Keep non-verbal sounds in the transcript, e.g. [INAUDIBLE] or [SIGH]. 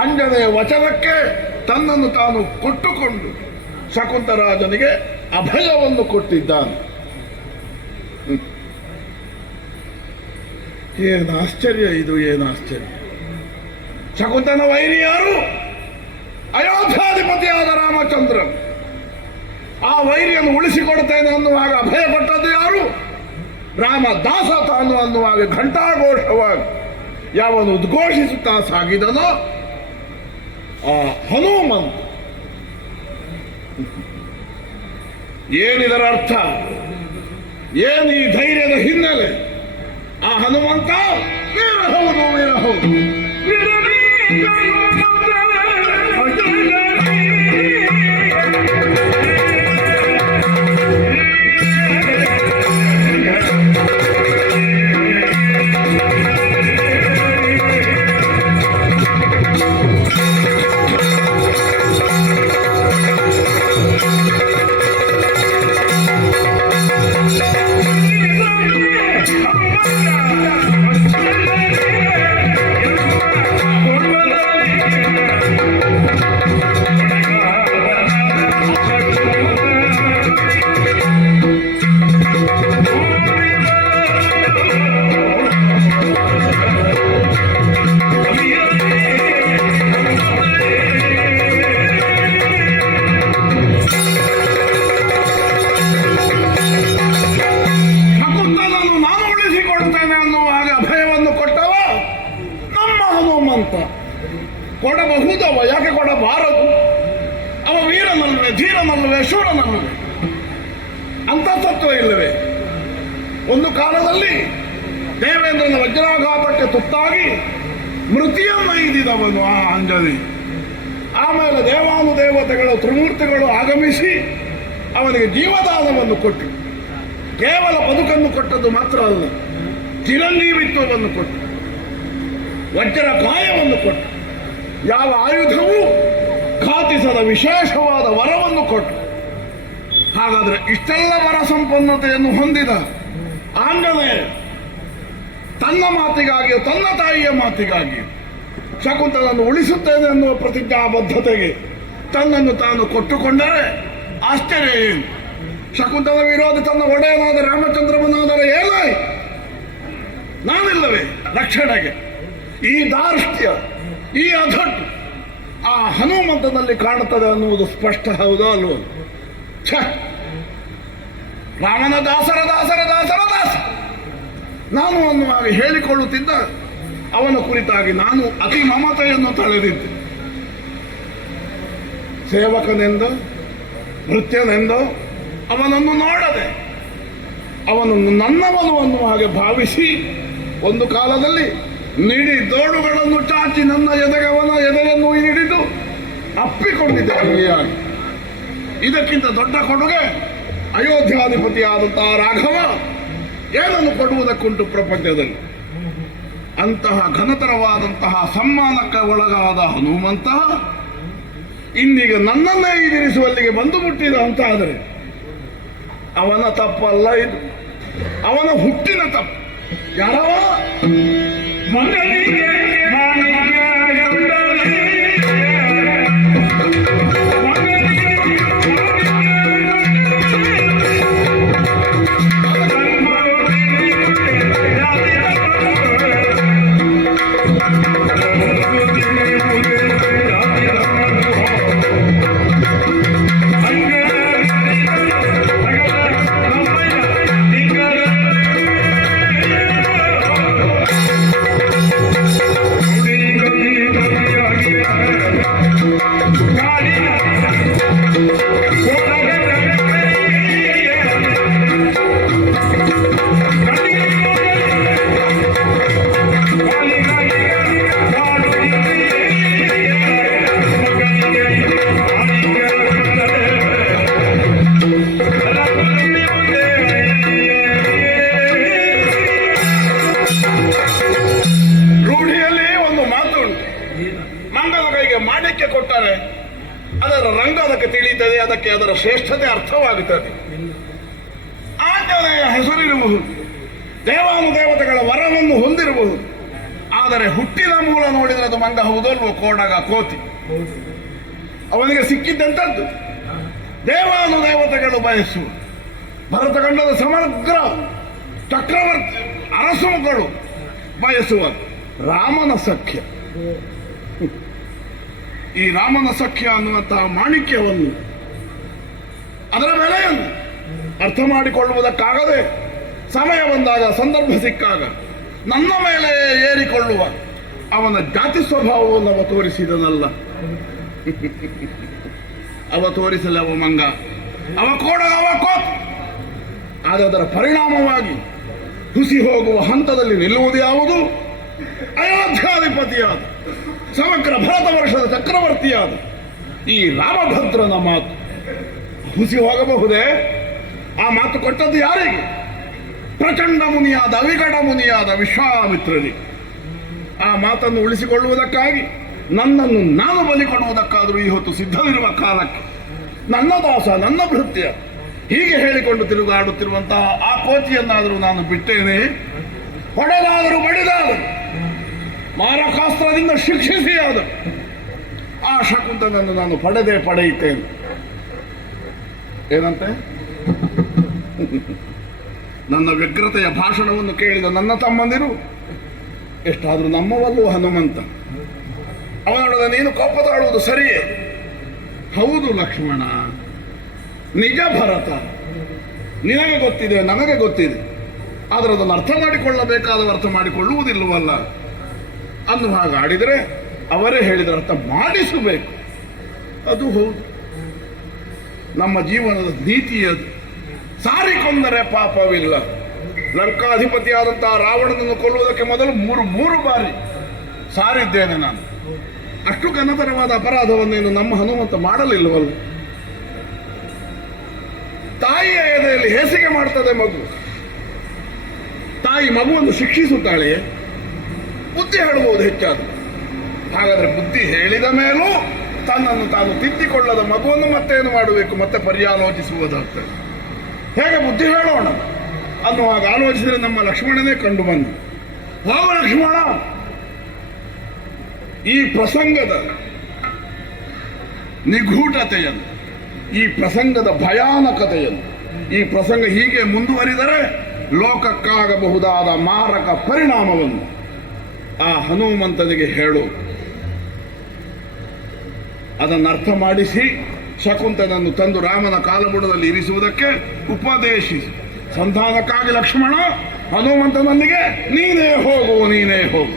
ಅಂಜನೆಯ ವಚನಕ್ಕೆ ತನ್ನನ್ನು ತಾನು ಕೊಟ್ಟುಕೊಂಡು ಶಕುಂತರಾಜನಿಗೆ ಅಭಯವನ್ನು ಕೊಟ್ಟಿದ್ದಾನೆ. ಏನು ಆಶ್ಚರ್ಯ ಇದು, ಏನು ಆಶ್ಚರ್ಯ. ಶಕುಂತನ ವೈರಿ ಯಾರು ಅಯೋಧ್ಯಾಧಿಪತಿಯಾದ ರಾಮಚಂದ್ರ ಆ ವೈರಿಯನ್ನು ಉಳಿಸಿಕೊಡ್ತೇನೆ ಅನ್ನುವಾಗ ಅಭಯ ಕೊಟ್ಟದ್ದು ಯಾರು? ರಾಮ ದಾಸ ತಾನು ಅನ್ನುವಾಗ ಘಂಟಾಘೋಷವಾಗಿ ಯಾವನು ಉದ್ಘೋಷಿಸುತ್ತಾ ಸಾಗಿದನೋ ಆ ಹನುಮಂತ ಏನಿದರ ಅರ್ಥ? ಏನು ಈ ಧೈರ್ಯದ ಹಿನ್ನೆಲೆ? ಆ ಹನುಮಂತ ಹೌದು ಹೌದು ವೀರನಲ್ವೇ ಧೀರನಲ್ವೇ ಅಂತ ತತ್ವ ಇಲ್ಲವೇ? ಒಂದು ಕಾಲದಲ್ಲಿ ದೇವೇಂದ್ರನ ವಜ್ರಾಘಾತಕ್ಕೆ ತುತ್ತಾಗಿ ಮೃತಿಯನ್ನು ಐದಿದವನು ಆ ಅಂಜಲಿ. ಆಮೇಲೆ ದೇವಾನುದೇವತೆಗಳು ತ್ರಿಮೂರ್ತಿಗಳು ಆಗಮಿಸಿ ಅವನಿಗೆ ಜೀವದಾನವನ್ನು ಕೊಟ್ಟು, ಕೇವಲ ಬದುಕನ್ನು ಕೊಟ್ಟದ್ದು ಮಾತ್ರ ಅಲ್ಲ, ಚಿರಂಜೀವಿತ್ವವನ್ನು ಕೊಟ್ಟು ವಜ್ರ ಕಾಯವನ್ನು ಕೊಟ್ಟು, ಯಾವ ಆಯುಧವೂ ಖಾತಿಸದ ವಿಶೇಷವಾದ ವರವನ್ನು ಕೊಟ್ಟು ಹಾಗಾದ್ರೆ ಇಷ್ಟೆಲ್ಲ ವರ ಸಂಪನ್ನತೆಯನ್ನು ಹೊಂದಿದ ಆಂಜನೇಯ ತನ್ನ ಮಾತಿಗಾಗಿಯೋ, ತನ್ನ ತಾಯಿಯ ಮಾತಿಗಾಗಿಯೋ ಶಕುಂತಲನ್ನು ಉಳಿಸುತ್ತೇನೆ ಎನ್ನುವ ಪ್ರತಿಜ್ಞಾಬದ್ಧತೆಗೆ ತನ್ನನ್ನು ತಾನು ಕೊಟ್ಟುಕೊಂಡರೆ ಆಶ್ಚರ್ಯ ಏನು? ಶಕುಂತಲ ವಿರೋಧಿ ತನ್ನ ಒಡೆಯನಾದ ರಾಮಚಂದ್ರಮನಾದರೆ ಏನೇ ನಾನಿಲ್ಲವೇ ರಕ್ಷಣೆಗೆ. ಈ ದಾರ್ಷ್ಟ್ಯ, ಈ ಅಧಟ್ಟು ಆ ಹನುಮಂತನಲ್ಲಿ ಕಾಣುತ್ತದೆ ಅನ್ನುವುದು ಸ್ಪಷ್ಟ, ಹೌದೋ ಅಲ್ವೋ? ಛ! ರಾಮನ ದಾಸರ ದಾಸರ ದಾಸರ, ದಾಸ! ನಾನು ಅನ್ನುವಾಗ ಹೇಳಿಕೊಳ್ಳುತ್ತಿದ್ದ ಅವನ ಕುರಿತಾಗಿ ನಾನು ಅತಿ ಮಮತೆಯನ್ನು ತಳೆದಿದ್ದೆ. ಸೇವಕನೆಂದು, ನೃತ್ಯನೆಂದು ಅವನನ್ನು ನೋಡದೆ, ಅವನನ್ನು ನನ್ನವನು ಅನ್ನುವ ಹಾಗೆ ಭಾವಿಸಿ ಒಂದು ಕಾಲದಲ್ಲಿ ನಿಡಿ ದೋಡುಗಳನ್ನು ಚಾಚಿ ನನ್ನ ಎದೆಗವನ ಎದೆಯನ್ನು ಹಿಡಿದು ಅಪ್ಪಿಕೊಂಡಿದ್ದೆ ಅಲ್ಲಿಯಾಗಿ ಇದಕ್ಕಿಂತ ದೊಡ್ಡ ಕೊಡುಗೆ ಅಯೋಧ್ಯಾಧಿಪತಿಯಾದಂತಹ ರಾಘವ ಏನನ್ನು ಕೊಡುವುದಕ್ಕುಂಟು ಪ್ರಪಂಚದಲ್ಲಿ? ಅಂತಹ ಘನತರವಾದಂತಹ ಸಮ್ಮಾನಕ್ಕೆ ಒಳಗಾದ ಹನುಮಂತ ಇಂದೀಗ ನನ್ನನ್ನೇ ಈಡಿರಿಸುವಲ್ಲಿಗೆ ಬಂದು ಮುಟ್ಟಿದ ಅಂತ ಆದರೆ ಅವನ ತಪ್ಪಲ್ಲ ಇದು. ಅವನ ಹುಟ್ಟಿನ ತಪ್ಪು. ಯಾರವ? ಮಗನಿಗೆ ಕೈಗೆ ಕೊಟ್ಟರೆ ಅದರ ರಂಗ ಅದಕ್ಕೆ ತಿಳಿಯುತ್ತದೆ, ಅದಕ್ಕೆ ಅದರ ಶ್ರೇಷ್ಠತೆ ಅರ್ಥವಾಗುತ್ತದೆ. ಆಂಜನೇಯ ಹೆಸರಿರಬಹುದು ದೇವಾನುದೇವತೆಗಳ ವರವನ್ನು ಹೊಂದಿರಬಹುದು ಆದರೆ ಹುಟ್ಟಿದ ಮೂಲ ನೋಡಿದರೆ ಅದು ಮಂಗ ಹೌದಲ್ವೋ ಕೋಡಗ, ಕೋತಿ. ಅವನಿಗೆ ಸಿಕ್ಕಿದ್ದಂಥದ್ದು. ದೇವಾನು ದೇವತೆಗಳು ಬಯಸುವ, ಭರತಖಂಡದ ಸಮಗ್ರ ಚಕ್ರವರ್ತಿ ಅರಸುಗಳು ಬಯಸುವ ರಾಮನ ಸಖ್ಯ. ಈ ರಾಮನ ಸಖ್ಯ ಅನ್ನುವಂತಹ ಮಾಣಿಕ್ಯವನ್ನು, ಅದರ ಬೆಲೆಯನ್ನು ಅರ್ಥ ಮಾಡಿಕೊಳ್ಳುವುದಕ್ಕಾಗದೆ ಸಮಯ ಬಂದಾಗ, ಸಂದರ್ಭ ಸಿಕ್ಕಾಗ ನನ್ನ ಮೇಲೆ ಏರಿಕೊಳ್ಳುವ ಅವನ ಜಾತಿ ಸ್ವಭಾವವನ್ನು ಅವ ತೋರಿಸಿದನಲ್ಲ. ಅವ ತೋರಿಸಲ್ಲ ಅವ ಮಂಗ. ಅವ ಕೋಡ, ಅವ ಕೋತ್ ಆದರೆ ಅದರ ಪರಿಣಾಮವಾಗಿ ಹುಸಿ ಹೋಗುವ ಹಂತದಲ್ಲಿ ನಿಲ್ಲುವುದು ಯಾವುದು? [LAUGHS] ಅಯೋಧ್ಯಾಧಿಪತಿಯಾದ, ಸಮಗ್ರ ಭರತ ವರ್ಷದ ಚಕ್ರವರ್ತಿಯಾದ ಈ ರಾಮಭದ್ರನ ಮಾತು. ಹುಸಿ ಹೋಗಬಹುದೇ? ಆ ಮಾತು ಕೊಟ್ಟದ್ದು ಯಾರಿಗೆ? ಪ್ರಚಂಡ ಮುನಿಯಾದ, ಅವಿಗಡ ಮುನಿಯಾದ ವಿಶ್ವಾಮಿತ್ರನಿಗೆ ಆ ಮಾತನ್ನು ಉಳಿಸಿಕೊಳ್ಳುವುದಕ್ಕಾಗಿ, ನನ್ನನ್ನು ನಾನು ಬಲಿಕೊಳ್ಳುವುದಕ್ಕಾದರೂ ಈ ಹೊತ್ತು ಸಿದ್ಧವಿರುವ ಕಾಲಕ್ಕೆ. ನನ್ನ ದಾಸ, ನನ್ನ ಭೃತ್ಯ, ಹೀಗೆ ಹೇಳಿಕೊಂಡು ತಿರುಗಾಡುತ್ತಿರುವಂತಹ ಆ ಕೋತಿಯನ್ನಾದರೂ ನಾನು ಬಿಟ್ಟೇನೆ? ಹೊಡೆದಾದರೂ ಬಡಿದಾದರು ಮಾರಕಾಸ್ತ್ರದಿಂದ ಶಿಕ್ಷಿಸಿ ಅದು. ಆ ಶಕುಂತನನ್ನು ನಾನು ಪಡೆದೇ ಪಡೆಯುತ್ತೇನೆ. ಏನಂತೆ? ನನ್ನ ವ್ಯಗ್ರತೆಯ ಭಾಷಣವನ್ನು ಕೇಳಿದ ನನ್ನ ತಮ್ಮಂದಿರು, ಎಷ್ಟಾದರೂ ನಮ್ಮವಲ್ಲೂ ಹನುಮಂತ. ಅವನೊಡನೆ ನೀನು ಕೋಪ ತಾಳುವುದು ಸರಿಯೇ? ಹೌದು ಲಕ್ಷ್ಮಣ. ನಿಜ ಭರತ. ನಿನಗೆ ಗೊತ್ತಿದೆ, ನನಗೆ ಗೊತ್ತಿದೆ. ಆದರೆ ಅದನ್ನು ಅರ್ಥ ಮಾಡಿಕೊಳ್ಳಬೇಕಾದ ಅರ್ಥ ಮಾಡಿಕೊಳ್ಳುವುದಿಲ್ಲವಲ್ಲ. ಅನ್ನುವ ಹಾಗೆ ಆಡಿದರೆ ಅವರೇ ಹೇಳಿದ್ರಂತ ಮಾಡಿಸಬೇಕು. ಅದು ಹೌದು. ನಮ್ಮ ಜೀವನದ ನೀತಿಯ ಅದು. ಸಾರಿಕೊಂಡರೆ ಪಾಪವಿಲ್ಲ. ಲಂಕಾಧಿಪತಿಯಾದಂತಹ ರಾವಣನನ್ನು ಕೊಲ್ಲುವುದಕ್ಕೆ ಮೊದಲು ಮೂರು ಮೂರು ಬಾರಿ ಸಾರಿದ್ದೇನೆ ನಾನು. ಅಷ್ಟು ಘನಪರವಾದ ಅಪರಾಧವನ್ನೇನು ನಮ್ಮ ಹನುಮಂತ ಮಾಡಲಿಲ್ಲವಲ್ಲ. ತಾಯಿಯ ಎದೆಯಲ್ಲಿ ಹೇಸಿಗೆ ಮಾಡ್ತದೆ ಮಗು. ತಾಯಿ ಮಗುವನ್ನು ಶಿಕ್ಷಿಸುತ್ತಾಳೆ ಬುದ್ಧಿ ಹೇಳುವುದು ಹೆಚ್ಚಾದ. ಹಾಗಾದ್ರೆ ಬುದ್ಧಿ ಹೇಳಿದ ಮೇಲೂ ತನ್ನನ್ನು ತಾನು ತಿದ್ದಿಕೊಳ್ಳದ ಮಗುವನ್ನು ಮತ್ತೇನು ಮಾಡಬೇಕು? ಮತ್ತೆ ಪರ್ಯಾಲೋಚಿಸುವುದಾಗ್ತದೆ ಹೇಗೆ ಬುದ್ಧಿ ಹೇಳೋಣ? ಅನ್ನುವಾಗ ಆಲೋಚಿಸಿದರೆ ನಮ್ಮ ಲಕ್ಷ್ಮಣನೇ ಕಂಡು ಬಂದು. ಹೋಗ ಲಕ್ಷ್ಮಣ! ಈ ಪ್ರಸಂಗದ ನಿಗೂಢತೆಯನ್ನು, ಈ ಪ್ರಸಂಗದ ಭಯಾನಕತೆಯನ್ನು, ಈ ಪ್ರಸಂಗ ಹೀಗೆ ಮುಂದುವರಿದರೆ ಲೋಕಕ್ಕಾಗಬಹುದಾದ ಮಾರಕ ಪರಿಣಾಮವನ್ನು ಆ ಹನುಮಂತನಿಗೆ ಹೇಳು. ಅದನ್ನು ಅರ್ಥ ಮಾಡಿಸಿ, ಶಕುಂತನನ್ನು ತಂದು ರಾಮನ ಕಾಲಬುಡದಲ್ಲಿ ಇರಿಸುವುದಕ್ಕೆ ಉಪದೇಶಿಸಿ ಸಂಧಾನಕ್ಕಾಗಿ ಲಕ್ಷ್ಮಣ, ಹನುಮಂತನೊಂದಿಗೆ ನೀನೇ ಹೋಗು ನೀನೇ ಹೋಗು.